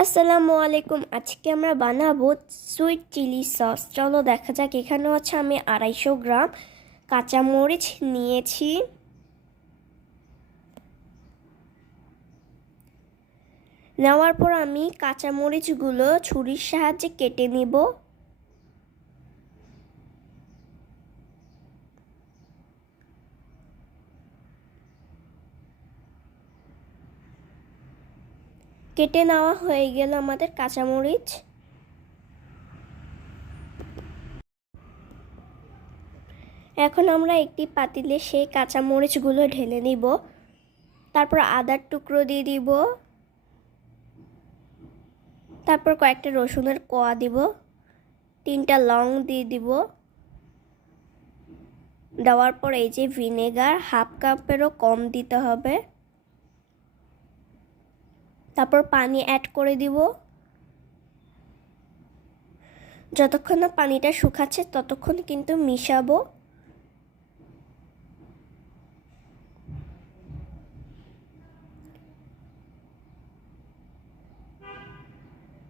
আসসালামু আলাইকুম। আজকে আমরা বানাবো সুইট চিলি সস। চলো দেখা যাক, এখানে আছে আমি আড়াইশো গ্রাম কাঁচামরিচ নিয়েছি। নেওয়ার পর আমি কাঁচামরিচগুলো ছুরির সাহায্যে কেটে নিব। কেটে নেওয়া হয়ে গেল আমাদের কাঁচামরিচ। এখন আমরা একটি পাতিলে সেই কাঁচামরিচগুলো ঢেলে নিব। তারপর আদার টুকরো দিয়ে দিব। তারপর কয়েকটা রসুনের কোয়া দিব। তিনটা লং দিয়ে দিব। দেওয়ার পর এই যে ভিনেগার হাফ কাপেরও কম দিতে হবে। তারপর পানি অ্যাড করে দিব। যতক্ষণ না পানিটা শুকাচ্ছে, ততক্ষণ কিন্তু মিশাবো।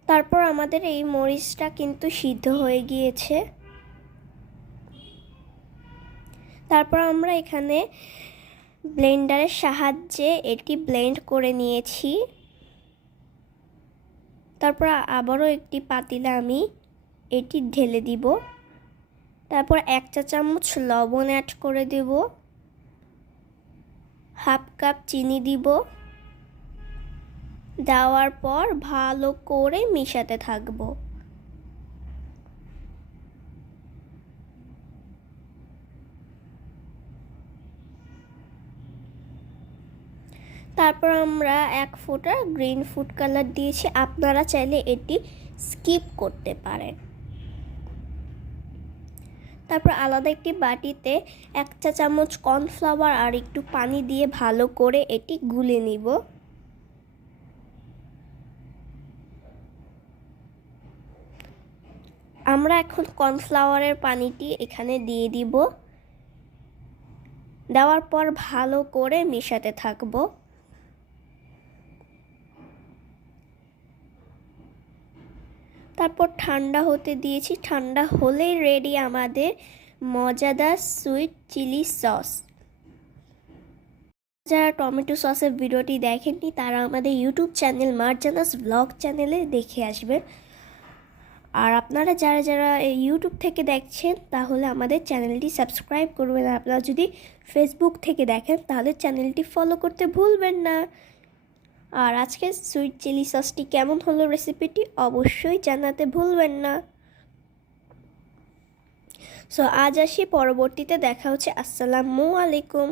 তারপর আমাদের এই মরিচটা কিন্তু সিদ্ধ হয়ে গিয়েছে। তারপর আমরা এখানে ব্লেন্ডারের সাহায্যে এটি ব্লেন্ড করে নিয়েছি। তারপর আবারও একটি পাতিলে আমি এটি ঢেলে দিব। তারপর এক চা চামচ লবণ অ্যাড করে দেব। হাফ কাপ চিনি দিব। দেওয়ার পর ভালো করে মিশাতে থাকব। তারপর আমরা এক ফোঁটা গ্রিন ফুড কালার দিয়েছি। আপনারা চাইলে এটি স্কিপ করতে পারেন। তারপর আলাদা একটি বাটিতে এক চা চামচ কর্নফ্লাওয়ার আর একটু পানি দিয়ে ভালো করে এটি গুলে নিব। আমরা এখন কর্নফ্লাওয়ারের পানিটি এখানে দিয়ে দিব। দেওয়ার পর ভালো করে মেশাতে থাকব। তারপর ঠান্ডা হতে দিয়েছি। ঠান্ডা হলেই রেডি আমাদের মজাদার সুইট চিলি সস যারা টমেটো সসের ভিডিওটি দেখেননি, তারা আমাদের ইউটিউব চ্যানেল মার্জানাস ব্লগ চ্যানেলে দেখে আসবেন। আর আপনারা যারা যারা ইউটিউব থেকে দেখছেন, তাহলে আমাদের চ্যানেলটি সাবস্ক্রাইব করবেন। আপনারা যদি ফেসবুক থেকে দেখেন, তাহলে চ্যানেলটি ফলো করতে ভুলবেন না। আর আজকে সুইট চিলি সসটি কেমন হলো রেসিপিটি অবশ্যই জানাতে ভুলবেন না। সো আজ আসি, পরবর্তীতে দেখা হচ্ছে। আসসালামু আলাইকুম।